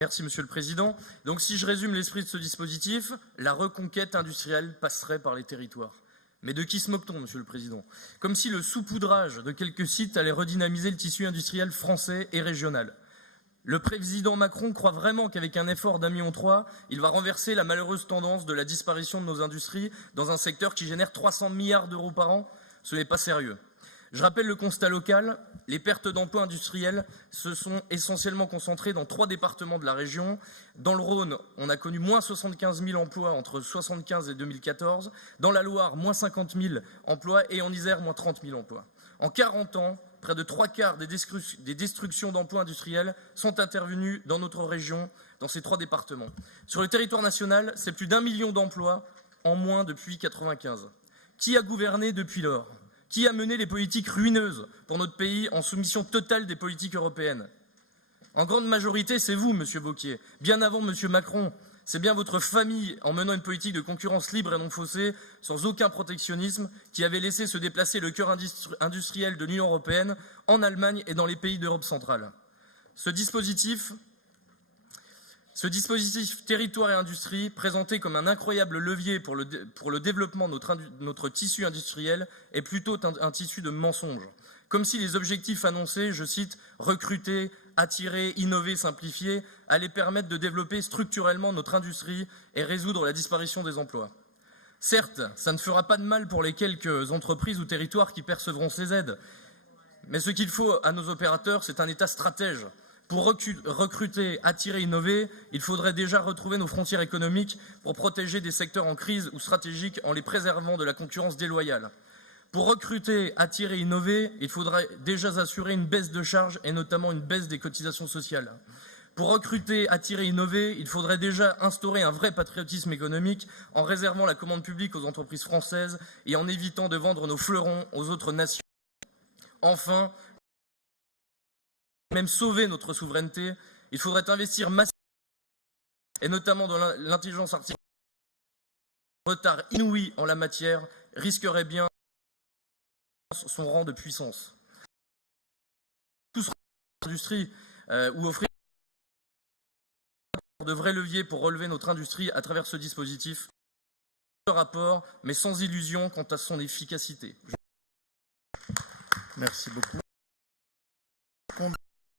Merci Monsieur le Président. Donc si je résume l'esprit de ce dispositif, la reconquête industrielle passerait par les territoires. Mais de qui se moque-t-on, Monsieur le Président? Comme si le saupoudrage de quelques sites allait redynamiser le tissu industriel français et régional. Le président Macron croit vraiment qu'avec un effort d'1,3 million, il va renverser la malheureuse tendance de la disparition de nos industries dans un secteur qui génère 300 milliards d'euros par an. Ce n'est pas sérieux. Je rappelle le constat local, les pertes d'emplois industriels se sont essentiellement concentrées dans 3 départements de la région. Dans le Rhône, on a connu moins 75 000 emplois entre 1975 et 2014. Dans la Loire, moins 50 000 emplois et en Isère, moins 30 000 emplois. En 40 ans, près de 3/4 des destructions d'emplois industriels sont intervenues dans notre région, dans ces 3 départements. Sur le territoire national, c'est plus d'1 million d'emplois en moins depuis 1995. Qui a gouverné depuis lors ? Qui a mené les politiques ruineuses pour notre pays en soumission totale des politiques européennes? En grande majorité, c'est vous, Monsieur Wauquiez. Bien avant Monsieur Macron, c'est bien votre famille, en menant une politique de concurrence libre et non faussée, sans aucun protectionnisme, qui avait laissé se déplacer le cœur industriel de l'Union européenne en Allemagne et dans les pays d'Europe centrale. Ce dispositif territoire et industrie, présenté comme un incroyable levier pour le développement de notre tissu industriel, est plutôt un tissu de mensonges. Comme si les objectifs annoncés, je cite, « recruter, attirer, innover, simplifier », allaient permettre de développer structurellement notre industrie et résoudre la disparition des emplois. Certes, ça ne fera pas de mal pour les quelques entreprises ou territoires qui percevront ces aides, mais ce qu'il faut à nos opérateurs, c'est un État stratège. Pour recruter, attirer, innover, il faudrait déjà retrouver nos frontières économiques pour protéger des secteurs en crise ou stratégiques en les préservant de la concurrence déloyale. Pour recruter, attirer, innover, il faudrait déjà assurer une baisse de charges et notamment une baisse des cotisations sociales. Pour recruter, attirer, innover, il faudrait déjà instaurer un vrai patriotisme économique en réservant la commande publique aux entreprises françaises et en évitant de vendre nos fleurons aux autres nations. Enfin, même sauver notre souveraineté, il faudrait investir massivement, et notamment dans l'intelligence artificielle. Un retard inouï en la matière risquerait bien son rang de puissance. Tous l'industrie ou offrir de vrais leviers pour relever notre industrie à travers ce dispositif. Ce rapport, mais sans illusion quant à son efficacité. Merci beaucoup.